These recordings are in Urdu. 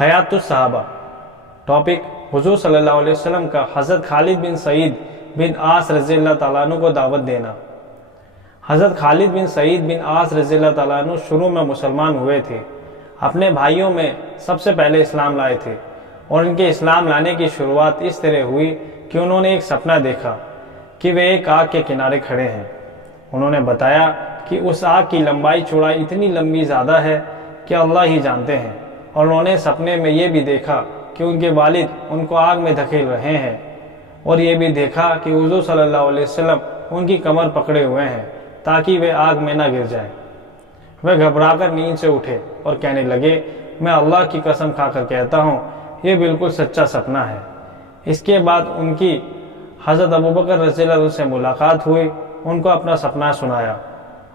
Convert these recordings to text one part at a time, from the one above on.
حیات الصحابہ ٹاپک حضور صلی اللہ علیہ وسلم کا حضرت خالد بن سعید بن عاص رضی اللہ تعالیٰ عنہ کو دعوت دینا۔ حضرت خالد بن سعید بن عاص رضی اللہ تعالیٰ عنہ شروع میں مسلمان ہوئے تھے۔ اپنے بھائیوں میں سب سے پہلے اسلام لائے تھے، اور ان کے اسلام لانے کی شروعات اس طرح ہوئی کہ انہوں نے ایک سپنا دیکھا کہ وہ ایک آگ کے کنارے کھڑے ہیں۔ انہوں نے بتایا کہ اس آگ کی لمبائی چوڑائی اتنی لمبی زیادہ ہے کہ اللہ ہی جانتے ہیں، اور انہوں نے سپنے میں یہ بھی دیکھا کہ ان کے والد ان کو آگ میں دھکیل رہے ہیں، اور یہ بھی دیکھا کہ حضور صلی اللہ علیہ وسلم ان کی کمر پکڑے ہوئے ہیں تاکہ وہ آگ میں نہ گر جائیں۔ وہ گھبرا کر نیند سے اٹھے اور کہنے لگے، میں اللہ کی قسم کھا کر کہتا ہوں یہ بالکل سچا سپنا ہے۔ اس کے بعد ان کی حضرت ابوبکر رضی اللہ عنہ سے ملاقات ہوئی، ان کو اپنا سپنا سنایا۔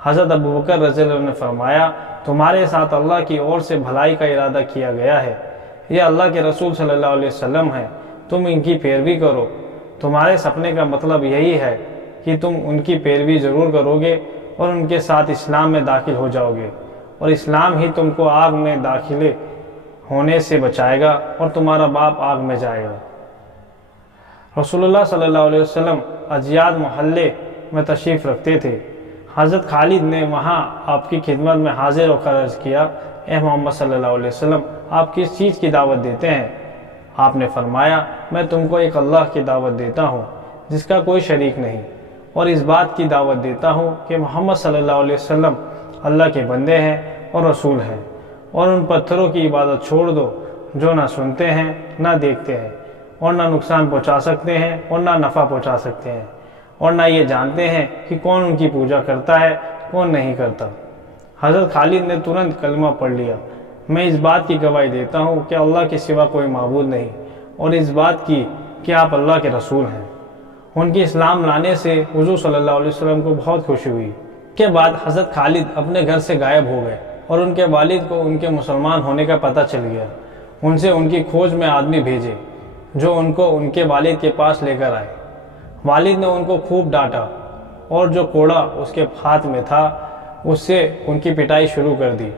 حضرت ابوبکر رضی اللہ عنہ نے فرمایا، تمہارے ساتھ اللہ کی اور سے بھلائی کا ارادہ کیا گیا ہے، یہ اللہ کے رسول صلی اللہ علیہ وسلم ہیں، تم ان کی پیروی کرو۔ تمہارے سپنے کا مطلب یہی ہے کہ تم ان کی پیروی ضرور کرو گے اور ان کے ساتھ اسلام میں داخل ہو جاؤ گے، اور اسلام ہی تم کو آگ میں داخل ہونے سے بچائے گا اور تمہارا باپ آگ میں جائے گا۔ رسول اللہ صلی اللہ علیہ وسلم اجیاد محلے میں تشریف رکھتے تھے۔ حضرت خالد نے وہاں آپ کی خدمت میں حاضر ہو کر عرض کیا، اے محمد صلی اللہ علیہ وسلم، آپ کس چیز کی دعوت دیتے ہیں؟ آپ نے فرمایا، میں تم کو ایک اللہ کی دعوت دیتا ہوں جس کا کوئی شریک نہیں، اور اس بات کی دعوت دیتا ہوں کہ محمد صلی اللہ علیہ وسلم اللہ کے بندے ہیں اور رسول ہیں، اور ان پتھروں کی عبادت چھوڑ دو جو نہ سنتے ہیں نہ دیکھتے ہیں، اور نہ نقصان پہنچا سکتے ہیں اور نہ نفع پہنچا سکتے ہیں، اور نہ یہ جانتے ہیں کہ کون ان کی پوجا کرتا ہے کون نہیں کرتا۔ حضرت خالد نے ترنت کلمہ پڑھ لیا، میں اس بات کی گواہی دیتا ہوں کہ اللہ کے سوا کوئی معبود نہیں، اور اس بات کی کہ آپ اللہ کے رسول ہیں۔ ان کی اسلام لانے سے حضور صلی اللہ علیہ وسلم کو بہت خوشی ہوئی۔ اس کے بعد حضرت خالد اپنے گھر سے غائب ہو گئے، اور ان کے والد کو ان کے مسلمان ہونے کا پتہ چل گیا۔ ان سے ان کی کھوج میں آدمی بھیجے جو ان کو ان کے والد کے پاس لے کر آئے۔ والد نے ان کو خوب ڈانٹا، اور جو کوڑا اس کے ہاتھ میں تھا اس سے ان کی پٹائی شروع کر دی۔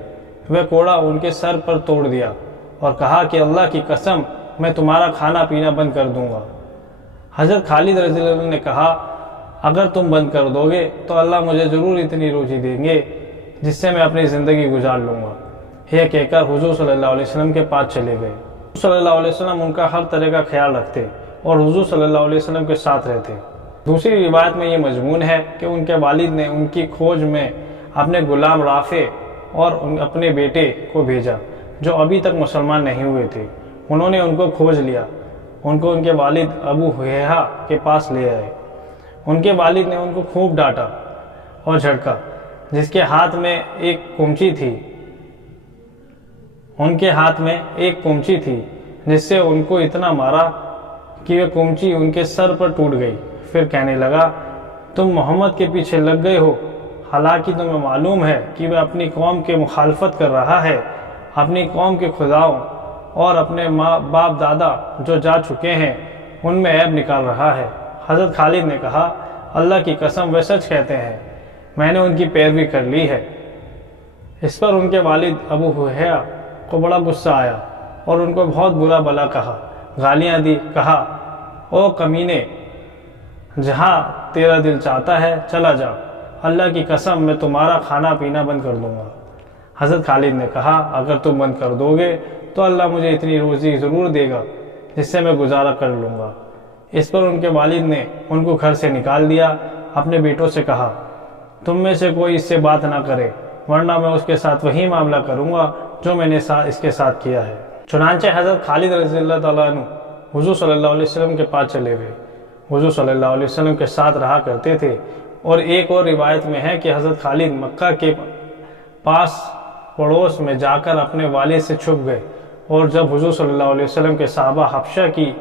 وہ کوڑا ان کے سر پر توڑ دیا اور کہا کہ اللہ کی قسم میں تمہارا کھانا پینا بند کر دوں گا۔ حضرت خالد رضی اللہ عنہ نے کہا، اگر تم بند کر دو گے تو اللہ مجھے ضرور اتنی روزی دیں گے جس سے میں اپنی زندگی گزار لوں گا۔ یہ کہہ کر حضور صلی اللہ علیہ وسلم کے پاس چلے گئے۔ حضور صلی اللہ علیہ وسلم ان کا ہر طرح کا خیال رکھتے اور حضور صلی اللہ علیہ وسلم کے ساتھ رہتے۔ دوسری روایت میں یہ مضمون ہے کہ ان کے والد نے ان کی کھوج میں اپنے غلام رافع اور اپنے بیٹے کو بھیجا جو ابھی تک مسلمان نہیں ہوئے تھے۔ انہوں نے ان کو کھوج لیا، ان کو ان کے والد ابو حیحہ کے پاس لے آئے۔ ان کے والد نے ان کو خوب ڈانٹا اور جھڑکا، جس کے ہاتھ میں ایک کمچی تھی جس سے ان کو اتنا مارا کہ وہ کمچی ان کے سر پر ٹوٹ گئی۔ پھر کہنے لگا، تم محمد کے پیچھے لگ گئے ہو، حالانکہ تمہیں معلوم ہے کہ وہ اپنی قوم کے مخالفت کر رہا ہے، اپنی قوم کے خداؤں اور اپنے ماں باپ دادا جو جا چکے ہیں ان میں عیب نکال رہا ہے۔ حضرت خالد نے کہا، اللہ کی قسم وہ سچ کہتے ہیں، میں نے ان کی پیروی کر لی ہے۔ اس پر ان کے والد ابو حیحہ کو بڑا غصہ آیا اور ان کو بہت برا بلا کہا، گالیاں دی، کہا، او کمینے، جہاں تیرا دل چاہتا ہے چلا جا، اللہ کی قسم میں تمہارا کھانا پینا بند کر دوں گا۔ حضرت خالد نے کہا، اگر تم بند کر دو گے تو اللہ مجھے اتنی روزی ضرور دے گا جس سے میں گزارا کر لوں گا۔ اس پر ان کے والد نے ان کو گھر سے نکال دیا۔ اپنے بیٹوں سے کہا، تم میں سے کوئی اس سے بات نہ کرے، ورنہ میں اس کے ساتھ وہی معاملہ کروں گا جو میں نے اس کے ساتھ کیا ہے۔ چنانچہ حضرت خالد رضی اللہ تعالیٰ عنہ حضور صلی اللہ علیہ وسلم کے پاس چلے گئے۔ حضور صلی اللہ علیہ وسلم کے ساتھ رہا کرتے تھے، اور ایک اور روایت میں ہے کہ حضرت خالد مکہ کے پاس پڑوس میں جا کر اپنے والد سے چھپ گئے، اور جب حضور صلی اللہ علیہ وسلم کے صحابہ حبشہ کی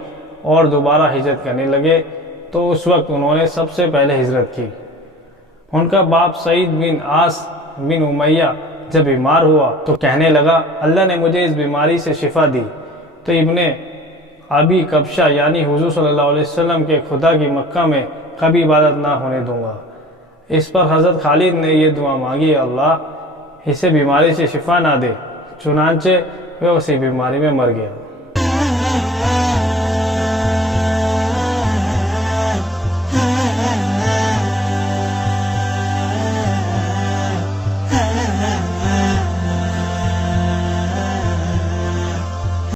اور دوبارہ ہجرت کرنے لگے تو اس وقت انہوں نے سب سے پہلے ہجرت کی۔ ان کا باپ سعید بن عاص بن امیہ جب بیمار ہوا تو کہنے لگا، اللہ نے مجھے اس بیماری سے شفا دی تو ابن ابی کبشہ یعنی حضور صلی اللہ علیہ وسلم کے خدا کی مکہ میں کبھی عبادت نہ ہونے دوں گا۔ اس پر حضرت خالد نے یہ دعا مانگی، اللہ اسے بیماری سے شفا نہ دے۔ چنانچہ وہ اسی بیماری میں مر گیا۔